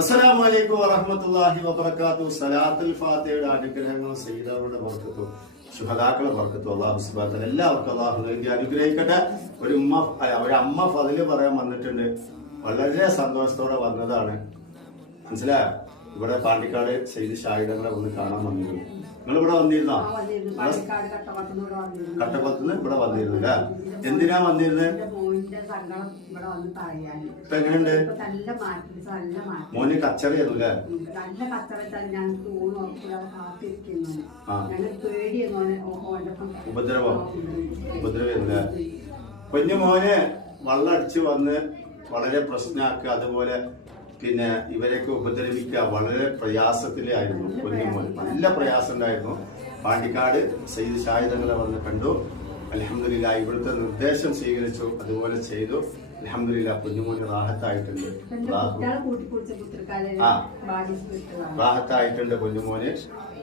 അസ്സലാമു അലൈക്കും വറഹ്മത്തുള്ളാഹി വബറകാതുഹു. സലാത്തുൽ ഫാത്തിഹയുടെ അനുഗ്രഹങ്ങളും സയ്യിദുകളുടെ ബർക്കത്തും ശുഹദാക്കളുടെ ബർക്കത്തും അല്ലാഹു സുബ്ഹാനഹു വ തആല എല്ലാവർക്കും അല്ലാഹു നൽകി അനുഗ്രഹിക്കട്ടെ. ഒരു അമ്മ ഫളില് പറയാൻ വന്നിട്ടുണ്ട്. വളരെ സന്തോഷത്തോടെ വന്നതാണ്. മനസ്സിലായോ? ഇവിടെ പാണ്ടിക്കാട് സയ്യിദ് ഷാഹിദങ്ങളെ ഒന്ന് കാണാൻ വന്നിരുന്നു. നിങ്ങൾ ഇവിടെ വന്നിരുന്നോ? കട്ടപ്പത്തുനിന്ന് ഇവിടെ വന്നിരുന്നില്ല. എന്തിനാ വന്നിരുന്നത്? ഇപ്പൊ എങ്ങനെയുണ്ട്? മോന് കച്ചറയായിരുന്നല്ലേ? ഉപദ്രവല്ലേ? കുഞ്ഞു മോന് വള്ളടിച്ച് വന്ന് വളരെ പ്രശ്നമാക്കുക, അതുപോലെ പിന്നെ ഇവരെയൊക്കെ ഉപദ്രവിക്കുക വളരെ പ്രയാസത്തിലായിരുന്നു. കുഞ്ഞുമോൻ നല്ല പ്രയാസം ഉണ്ടായിരുന്നു. പാണ്ടിക്കാട് സയ്യിദ് ഷാഹിദങ്ങളെ വന്ന് കണ്ടു. അൽഹംദുലില്ലാഹ് ഇവിടുത്തെ നിർദ്ദേശം സ്വീകരിച്ചു, അതുപോലെ ചെയ്തു. അൽഹംദുലില്ലാഹ് കുഞ്ഞുമോന് റാഹത്തായിട്ടുണ്ട്. റാഹത്തായിട്ടുണ്ട് കുഞ്ഞുമോന്.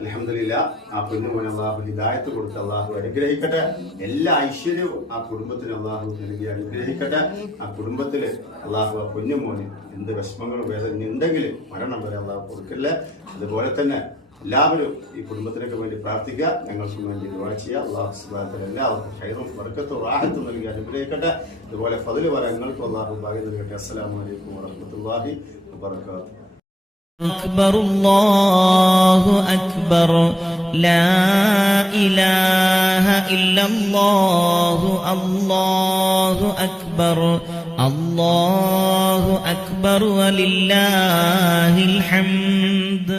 അൽഹംദുലില്ലാഹ് ആ കുഞ്ഞുമോന് അള്ളാഹു ഹിദായത്ത് കൊടുത്ത് അള്ളാഹു അനുഗ്രഹിക്കട്ടെ. എല്ലാ ഐശ്വര്യവും ആ കുടുംബത്തിന് അള്ളാഹു നൽകി അനുഗ്രഹിക്കട്ടെ. ആ കുടുംബത്തില് അള്ളാഹു ആ കുഞ്ഞുമോന് എന്ത് വിഷമങ്ങളും വേദന ഉണ്ടെങ്കിൽ മരണം വരെ അള്ളാഹു കൊടുക്കില്ല. അതുപോലെ തന്നെ എല്ലാവരും ഈ കുടുംബത്തിനൊക്കെ വേണ്ടി പ്രാർത്ഥിക്കുക, ഞങ്ങൾക്കും വേണ്ടി ദുആ ചെയ്യുക. അല്ലാഹു സുബ്ഹാനഹു വ തആല എല്ലാവർക്കും ഖൈറും ബർക്കത്തും റാഹത്തും നൽകി അനുഗ്രഹിക്കട്ടെ. അതുപോലെ ഫദ്ല് വരെ ഞങ്ങൾക്ക് അല്ലാഹു ഭാഗ്യം നൽകട്ടെ. അസ്സലാമു അലൈക്കും വറഹ്മത്തുള്ളാഹി വബറകാതുഹു. أكبر الله أكبر لا إله إلا الله الله أكبر الله أكبر ولله الحمد.